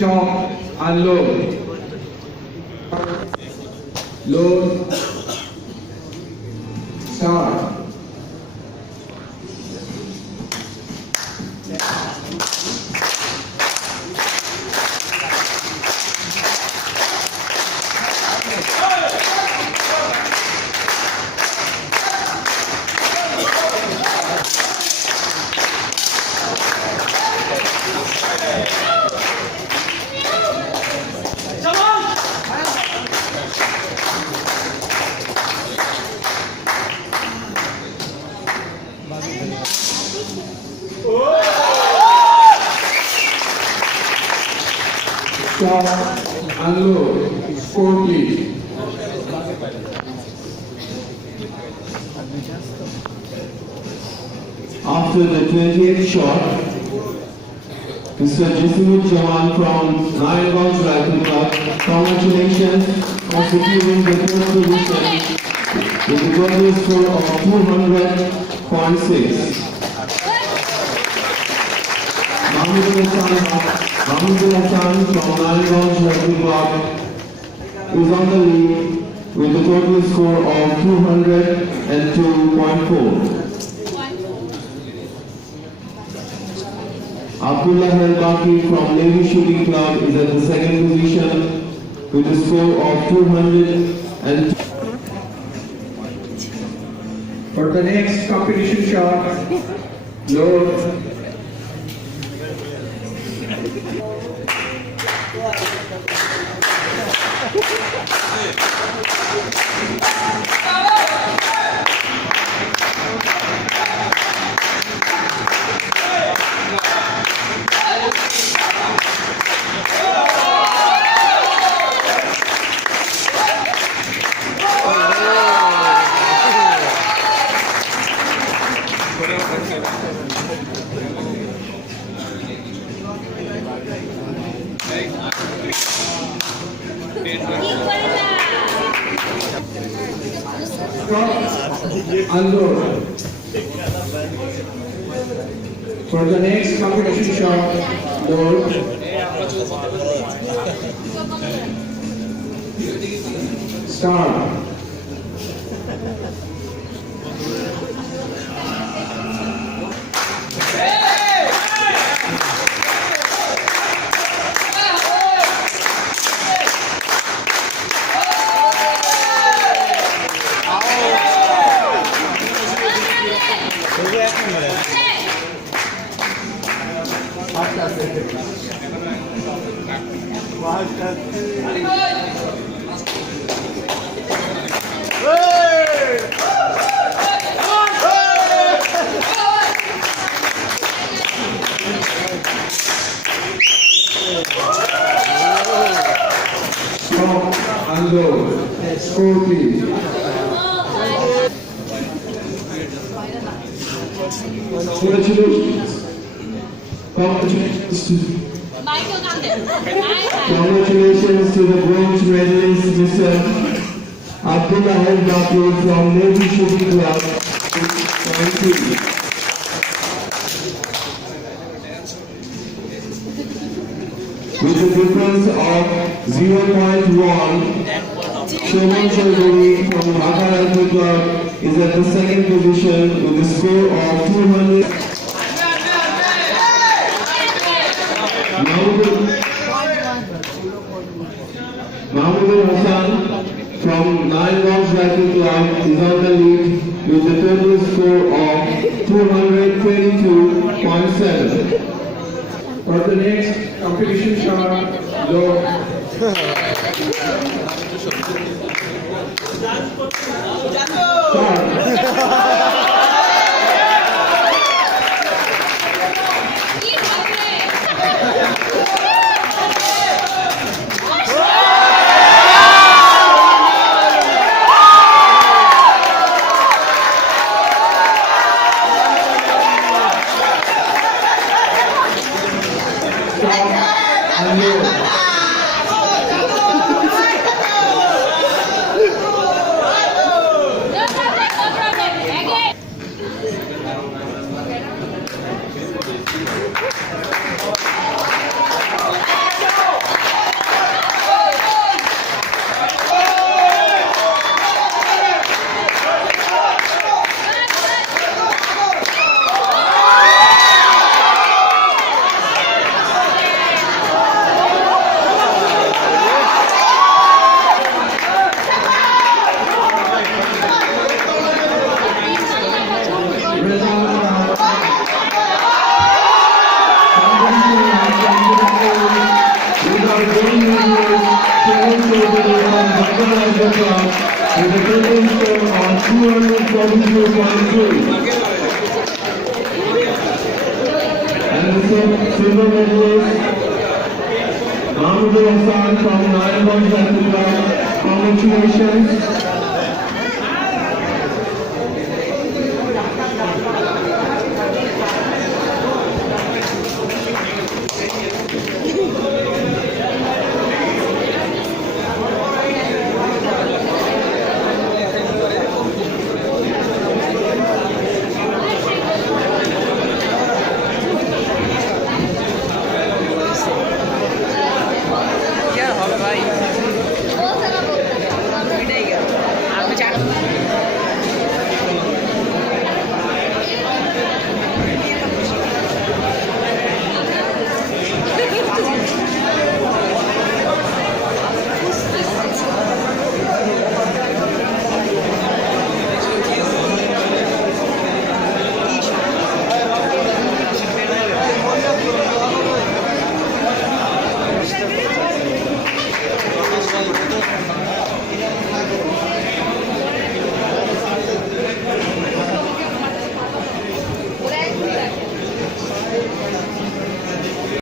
Stop and load. Load. Start. Stop and load. Score please. After the 20th shot, Mr. Jismut Jawan from Narayanganj Rifle Club, congratulations on securing the third position with a total score of 200.6. Mahmoud Hassan from Narayanganj Rifle Club is on the lead with a total score of 202.4. Abdullah Helbaki from Navy Shooting Club is at the second position with a score of 200. For the next competition shot, load. Unload. For the next competition shot, load. Start. Stop and load. Score please. Congratulations. Congratulations to the bronze medalist, Mr. Abdullah Helbaki from Navy Shooting Club. Thank you. With a difference of 0.1, Shoman Chaudhary from Dhaka Rifle Club is at the second position with a score of 200. Mahmoud Hassan from Narayanganj Rifle Club is on the lead with a total score of 222.7. For the next competition shot, low. With a total score of 242.3. And the silver medalist, Mahmoud Hassan from Narayanganj Club. Congratulations.